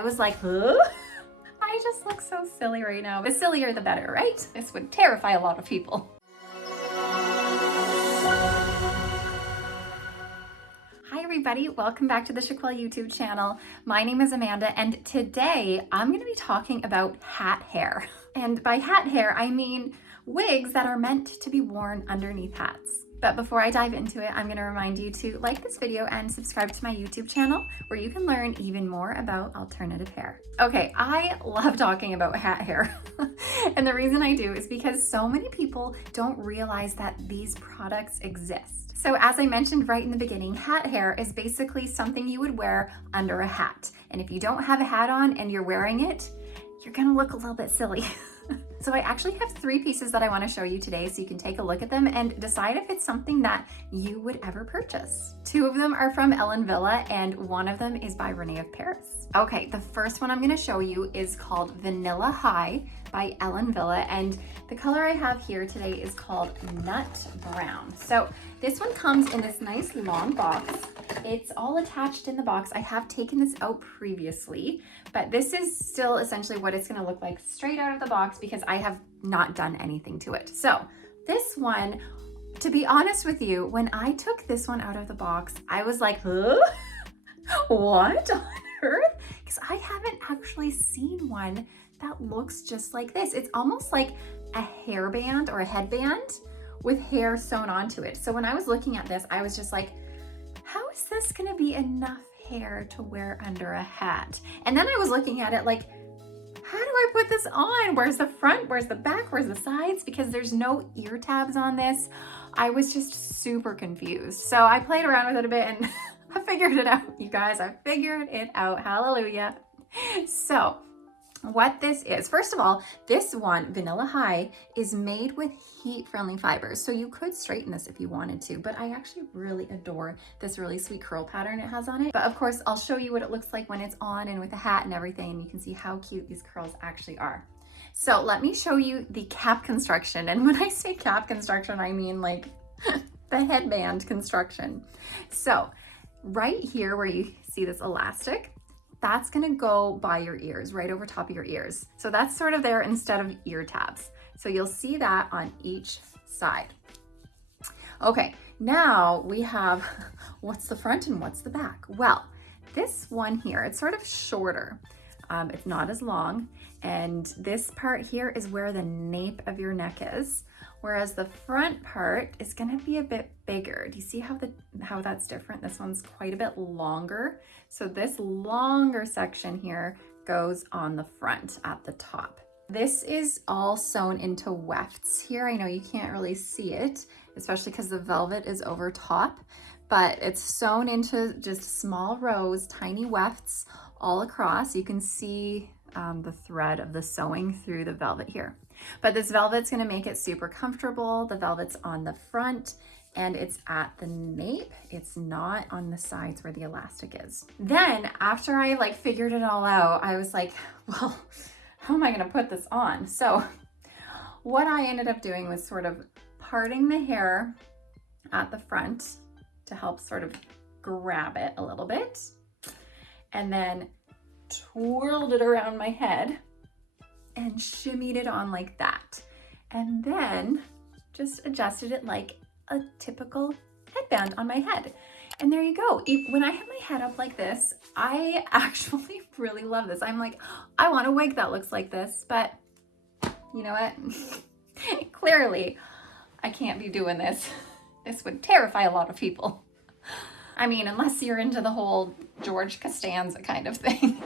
I was like, huh? I just look so silly right now. The sillier the better, right? This would terrify a lot of people. Hi everybody, welcome back to the Chiquel YouTube channel. My name is Amanda and today I'm going to be talking about hat hair. And by hat hair, I mean wigs that are meant to be worn underneath hats. But before I dive into it, I'm going to remind you to like this video and subscribe to my YouTube channel where you can learn even more about alternative hair. Okay, I love talking about hat hair. And the reason I do is because so many people don't realize that these products exist. So as I mentioned right in the beginning, hat hair is basically something you would wear under a hat. And if you don't have a hat on and you're wearing it, you're gonna look a little bit silly. So I actually have 3 pieces that I want to show you today so you can take a look at them and decide if it's something that you would ever purchase. 2 of them are from Ellen Wille and 1 of them is by Rene of Paris. Okay, the first one I'm going to show you is called Vanilla High by Ellen Wille, and the color I have here today is called Nut Brown. So this one comes in this nice long box. It's all attached in the box. I have taken this out previously, but this is still essentially what it's going to look like straight out of the box because I have not done anything to it. So this one, to be honest with you, when I took this one out of the box, I was like, huh? What on earth? Because I haven't actually seen one that looks just like this. It's almost like a hairband or a headband with hair sewn onto it. So when I was looking at this, I was just like, how is this gonna be enough hair to wear under a hat? And then I was looking at it like, how do I put this on? Where's the front? Where's the back? Where's the sides? Because there's no ear tabs on this. I was just super confused. So I played around with it a bit and I figured it out, you guys. I figured it out. Hallelujah. So what this is, first of all, this one, Vanilla High, is made with heat-friendly fibers. So you could straighten this if you wanted to, but I actually really adore this really sweet curl pattern it has on it. But of course, I'll show you what it looks like when it's on and with a hat and everything, and you can see how cute these curls actually are. So let me show you the cap construction. And when I say cap construction, I mean like the headband construction. So right here where you see this elastic, that's gonna go by your ears, right over top of your ears. So that's sort of there instead of ear tabs. So you'll see that on each side. Okay, now we have what's the front and what's the back? Well, this one here, it's sort of shorter. It's not as long. And this part here is where the nape of your neck is. Whereas the front part is gonna be a bit bigger. Do you see how that's different? This one's quite a bit longer. So this longer section here goes on the front at the top. This is all sewn into wefts here. I know you can't really see it, especially because the velvet is over top, but it's sewn into just small rows, tiny wefts all across. You can see the thread of the sewing through the velvet here. But this velvet's gonna make it super comfortable. The velvet's on the front and it's at the nape. It's not on the sides where the elastic is. Then after I like figured it all out, I was like, well, how am I gonna put this on? So what I ended up doing was sort of parting the hair at the front to help sort of grab it a little bit, and then twirled it around my head and shimmied it on like that. And then just adjusted it like a typical headband on my head. And there you go. When I have my head up like this, I actually really love this. I'm like, I want a wig that looks like this, but you know what? Clearly, I can't be doing this. This would terrify a lot of people. I mean, unless you're into the whole George Costanza kind of thing.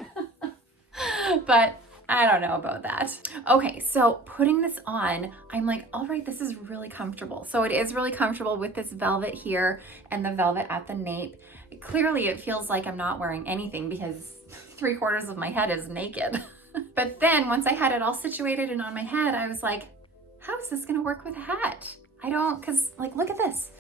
But I don't know about that. Okay, so putting this on, I'm like, all right, this is really comfortable. So it is really comfortable with this velvet here and the velvet at the nape. Clearly it feels like I'm not wearing anything because 3/4 of my head is naked. But then once I had it all situated and on my head, I was like, how is this gonna work with a hat? cause like, look at this.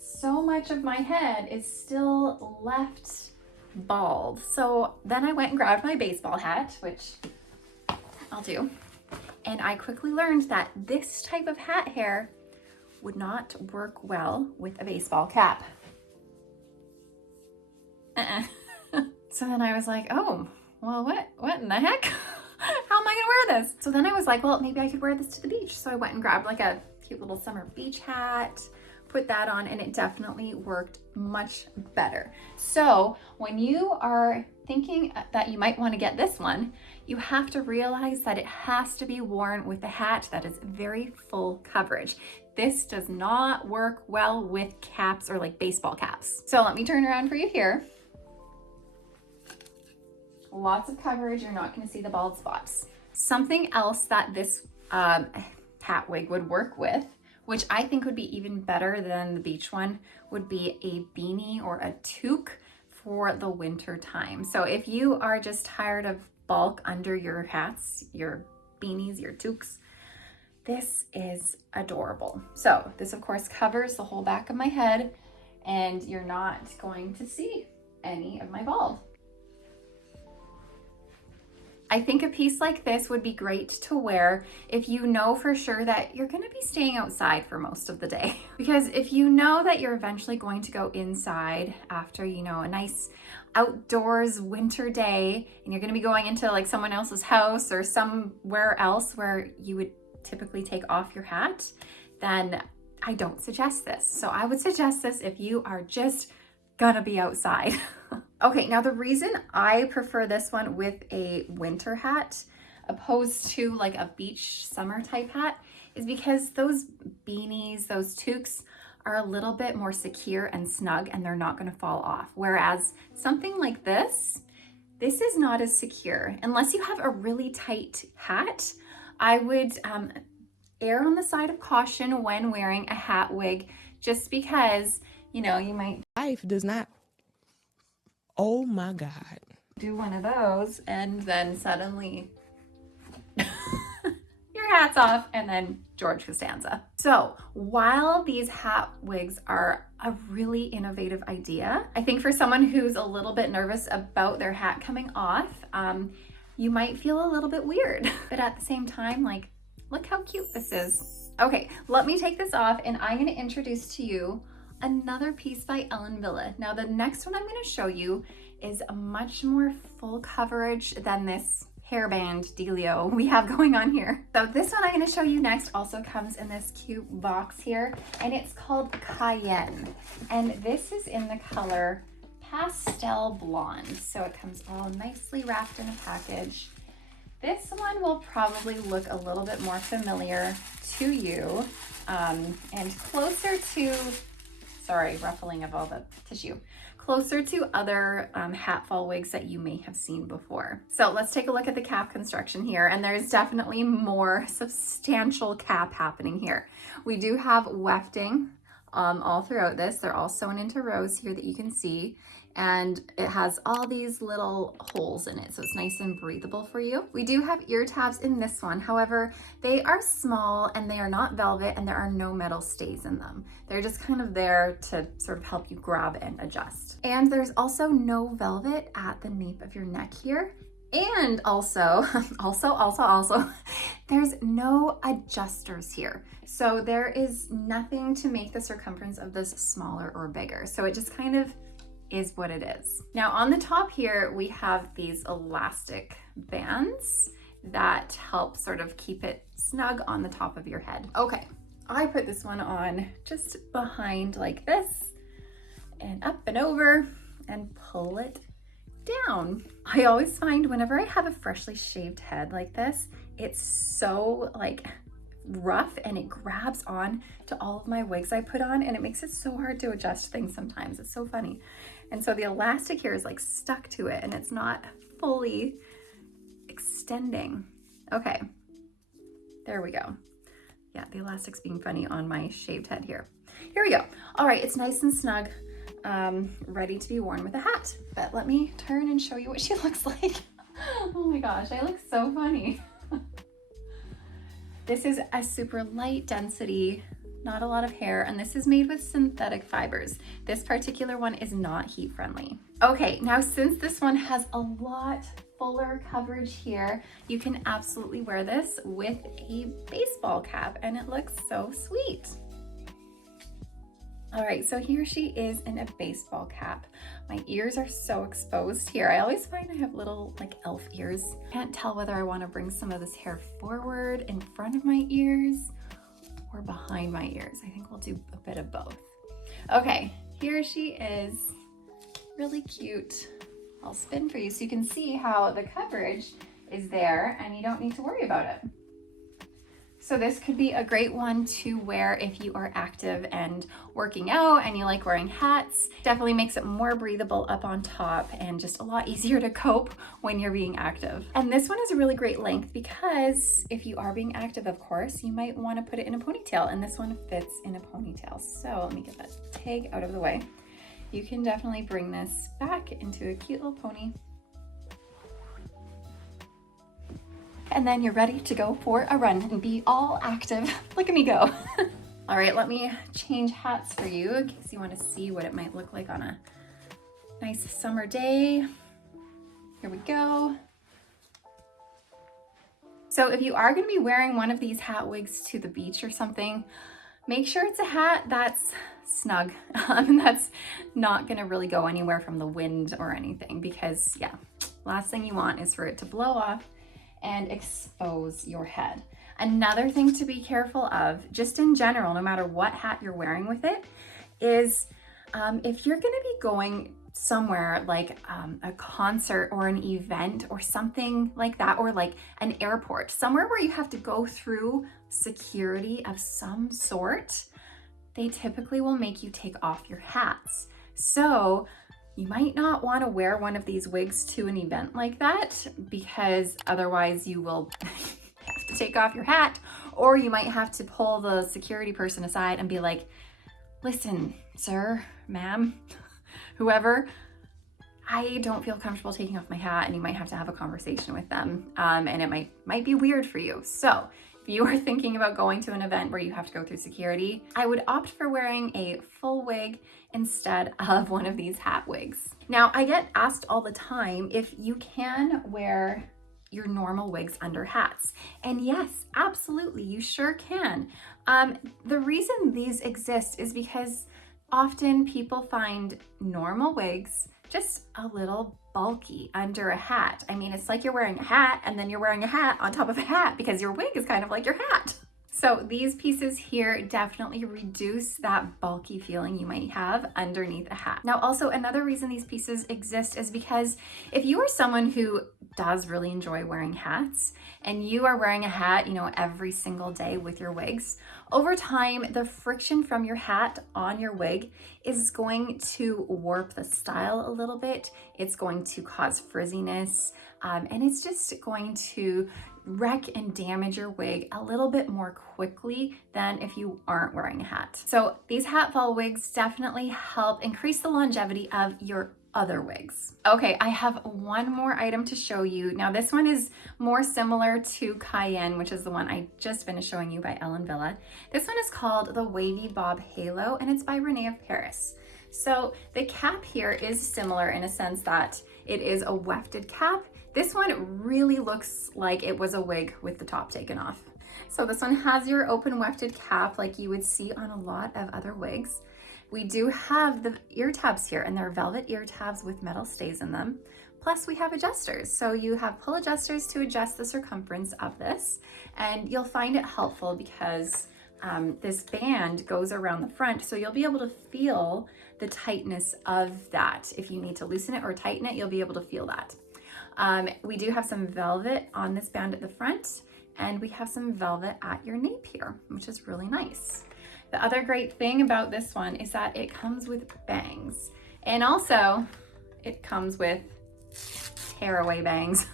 So much of my head is still left bald. So then I went and grabbed my baseball hat, which I'll do. And I quickly learned that this type of hat hair would not work well with a baseball cap. So then I was like, oh, well, what in the heck? How am I gonna wear this? So then I was like, well, maybe I could wear this to the beach. So I went and grabbed like a cute little summer beach hat, put that on, and it definitely worked much better. So when you are thinking that you might want to get this one, you have to realize that it has to be worn with a hat that is very full coverage. This does not work well with caps or like baseball caps. So let me turn around for you here. Lots of coverage, you're not going to see the bald spots. Something else that this hat wig would work with, which I think would be even better than the beach one, would be a beanie or a toque for the winter time. So if you are just tired of bulk under your hats, your beanies, your toques, this is adorable. So this of course covers the whole back of my head, and you're not going to see any of my bald. I think a piece like this would be great to wear if you know for sure that you're gonna be staying outside for most of the day. Because if you know that you're eventually going to go inside after, you know, a nice outdoors winter day, and you're gonna be going into like someone else's house or somewhere else where you would typically take off your hat, then I don't suggest this. So I would suggest this if you are just gonna be outside. Okay, now the reason I prefer this one with a winter hat opposed to like a beach summer type hat is because those beanies, those toques are a little bit more secure and snug, and they're not gonna fall off. Whereas something like this is not as secure. Unless you have a really tight hat, I would err on the side of caution when wearing a hat wig, just because, you know, you might life does not. Oh my God. Do one of those and then suddenly your hat's off, and then George Costanza. So while these hat wigs are a really innovative idea, I think for someone who's a little bit nervous about their hat coming off, you might feel a little bit weird. But at the same time, like, look how cute this is. Okay, let me take this off, and I'm gonna introduce to you another piece by Ellen Wille. Now the next one I'm going to show you is a much more full coverage than this hairband dealio we have going on here. So this one I'm going to show you next also comes in this cute box here, and it's called Cayenne. And this is in the color Pastel Blonde. So it comes all nicely wrapped in a package. This one will probably look a little bit more familiar to you and closer to, sorry, ruffling of all the tissue, closer to other hat fall wigs that you may have seen before. So let's take a look at the cap construction here, and there's definitely more substantial cap happening here. We do have wefting all throughout this. They're all sewn into rows here that you can see, and it has all these little holes in it, so it's nice and breathable for you. We do have ear tabs in this one. However, they are small and they are not velvet, and there are no metal stays in them. They're just kind of there to sort of help you grab and adjust. And there's also no velvet at the nape of your neck here. And also, there's no adjusters here. So there is nothing to make the circumference of this smaller or bigger. So it just kind of is what it is. Now on the top here, we have these elastic bands that help sort of keep it snug on the top of your head. Okay, I put this one on just behind like this, and up and over, and pull it down. I always find whenever I have a freshly shaved head like this, it's so like rough, and it grabs on to all of my wigs I put on, and it makes it so hard to adjust things sometimes. It's so funny. And so the elastic here is like stuck to it, and it's not fully extending. Okay, there we go. Yeah, the elastic's being funny on my shaved head here. Here we go. All right, it's nice and snug, ready to be worn with a hat. But let me turn and show you what she looks like. Oh my gosh, I look so funny. This is a super light density, not a lot of hair, and this is made with synthetic fibers. This particular one is not heat friendly. Okay, now since this one has a lot fuller coverage here, you can absolutely wear this with a baseball cap, and it looks so sweet. All right, so here she is in a baseball cap. My ears are so exposed here. I always find I have little like elf ears. Can't tell whether I want to bring some of this hair forward in front of my ears or behind my ears. I think we'll do a bit of both. Okay, here she is, really cute. I'll spin for you so you can see how the coverage is there and you don't need to worry about it. So this could be a great one to wear if you are active and working out and you like wearing hats. Definitely makes it more breathable up on top and just a lot easier to cope when you're being active. And this one is a really great length because if you are being active, of course, you might want to put it in a ponytail, and this one fits in a ponytail. So let me get that tag out of the way. You can definitely bring this back into a cute little pony. And then you're ready to go for a run and be all active. Look at me go. All right, let me change hats for you in case you want to see what it might look like on a nice summer day. Here we go. So if you are going to be wearing one of these hat wigs to the beach or something, make sure it's a hat that's snug and that's not going to really go anywhere from the wind or anything, because yeah, last thing you want is for it to blow off and expose your head. Another thing to be careful of, just in general, no matter what hat you're wearing with it, is if you're gonna be going somewhere like a concert or an event or something like that, or like an airport, somewhere where you have to go through security of some sort, they typically will make you take off your hats. So you might not want to wear one of these wigs to an event like that, because otherwise you will have to take off your hat, or you might have to pull the security person aside and be like, listen, sir, ma'am, whoever, I don't feel comfortable taking off my hat, and you might have to have a conversation with them, and it might be weird for you. So if you are thinking about going to an event where you have to go through security, I would opt for wearing a full wig instead of one of these hat wigs. Now, I get asked all the time if you can wear your normal wigs under hats. And yes, absolutely, you sure can. The reason these exist is because often people find normal wigs just a little bulky under a hat. I mean, it's like you're wearing a hat and then you're wearing a hat on top of a hat, because your wig is kind of like your hat. So these pieces here definitely reduce that bulky feeling you might have underneath a hat. Now, also another reason these pieces exist is because if you are someone who does really enjoy wearing hats and you are wearing a hat, you know, every single day with your wigs, over time, the friction from your hat on your wig is going to warp the style a little bit. It's going to cause frizziness, and it's just going to wreck and damage your wig a little bit more quickly than if you aren't wearing a hat. So these hat fall wigs definitely help increase the longevity of your other wigs. Okay, I have one more item to show you. Now this one is more similar to Cayenne, which is the one I just finished showing you by Ellen Wille. This one is called the Wavy Bob Halo, and it's by Rene of Paris. So the cap here is similar in a sense that it is a wefted cap. This one really looks like it was a wig with the top taken off. So this one has your open wefted cap like you would see on a lot of other wigs. We do have the ear tabs here, and they're velvet ear tabs with metal stays in them. Plus we have adjusters. So you have pull adjusters to adjust the circumference of this, and you'll find it helpful because this band goes around the front, so you'll be able to feel the tightness of that. If you need to loosen it or tighten it, you'll be able to feel that. We do have some velvet on this band at the front, and we have some velvet at your nape here, which is really nice. The other great thing about this one is that it comes with bangs, and also it comes with tearaway bangs.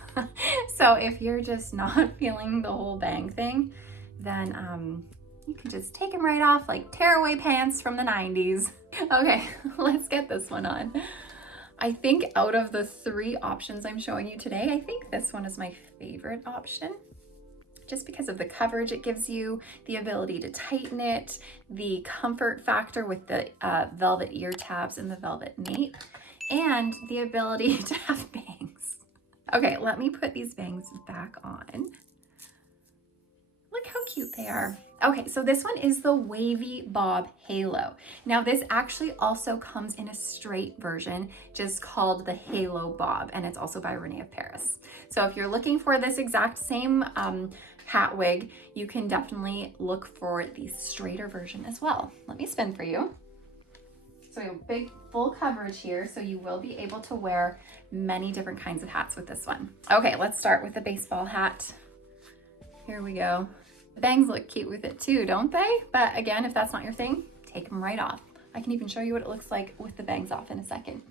So if you're just not feeling the whole bang thing, then you can just take them right off like tearaway pants from the 90s. Okay, let's get this one on. I think out of the 3 options I'm showing you today, I think this one is my favorite option, just because of the coverage it gives you, the ability to tighten it, the comfort factor with the velvet ear tabs and the velvet nape, and the ability to have bangs. Okay, let me put these bangs back on. Look how how cute they are. Okay, so this one is the Wavy Bob Halo. Now this actually also comes in a straight version, just called the Halo Bob, and it's also by Rene of Paris. So if you're looking for this exact same hat wig, you can definitely look for the straighter version as well. Let me spin for you. So we have big full coverage here, so you will be able to wear many different kinds of hats with this one. Okay, let's start with the baseball hat. Here we go. The bangs look cute with it too, don't they? But again, if that's not your thing, take them right off. I can even show you what it looks like with the bangs off in a second.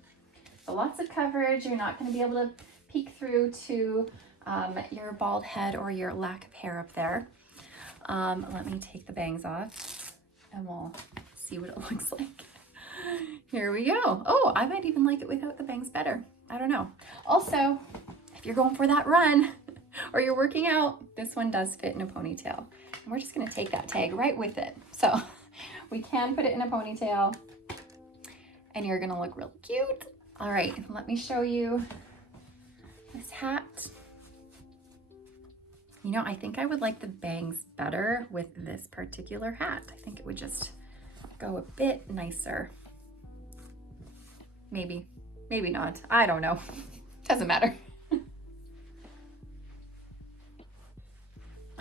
So lots of coverage. You're not going to be able to peek through to your bald head or your lack of hair up there. Let me take the bangs off and we'll see what it looks like. Here we go. Oh, I might even like it without the bangs better. I don't know. Also, if you're going for that run or you're working out, this one does fit in a ponytail. And we're just gonna take that tag right with it. So we can put it in a ponytail and you're gonna look real cute. All right, let me show you this hat. You know, I think I would like the bangs better with this particular hat. I think it would just go a bit nicer. Maybe, maybe not. I don't know. Doesn't matter.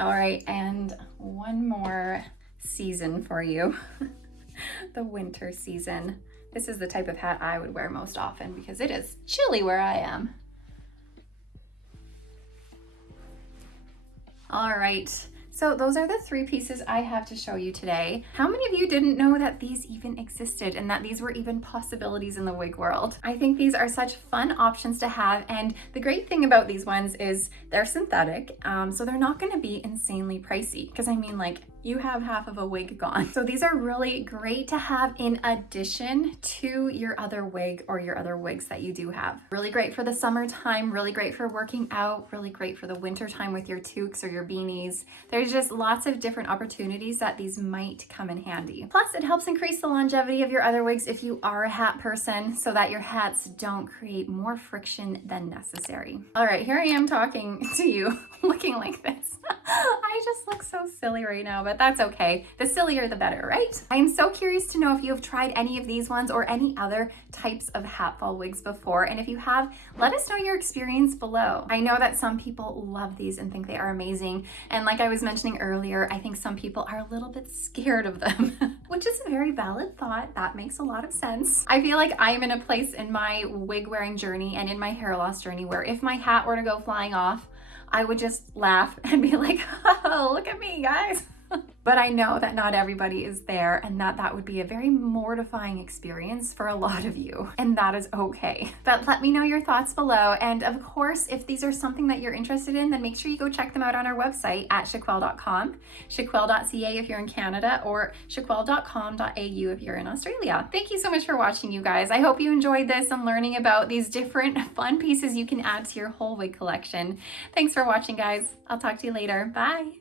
All right, and one more season for you. The winter season. This is the type of hat I would wear most often because it is chilly where I am. All right, so those are the 3 pieces I have to show you today. How many of you didn't know that these even existed and that these were even possibilities in the wig world? I think these are such fun options to have, and the great thing about these ones is they're synthetic, so they're not gonna be insanely pricey, because I mean, like, you have half of a wig gone. So these are really great to have in addition to your other wig or your other wigs that you do have. Really great for the summertime, really great for working out, really great for the winter time with your toques or your beanies. There's just lots of different opportunities that these might come in handy. Plus, it helps increase the longevity of your other wigs if you are a hat person, so that your hats don't create more friction than necessary. All right, here I am talking to you looking like this. I just look so silly right now, but that's okay. The sillier the better, right? I'm so curious to know if you have tried any of these ones or any other types of hat fall wigs before, and if you have, let us know your experience below. I know that some people love these and think they are amazing, and like I was mentioning earlier, I think some people are a little bit scared of them, which is a very valid thought. That makes a lot of sense. I feel like I'm in a place in my wig wearing journey and in my hair loss journey where if my hat were to go flying off, I would just laugh and be like, oh, look at me, guys. But I know that not everybody is there, and that would be a very mortifying experience for a lot of you, and that is okay. But let me know your thoughts below, and of course, if these are something that you're interested in, then make sure you go check them out on our website at chiquel.com, chiquel.ca if you're in Canada, or chiquel.com.au if you're in Australia. Thank you so much for watching, you guys. I hope you enjoyed this and learning about these different fun pieces you can add to your whole wig collection. Thanks for watching, guys. I'll talk to you later. Bye.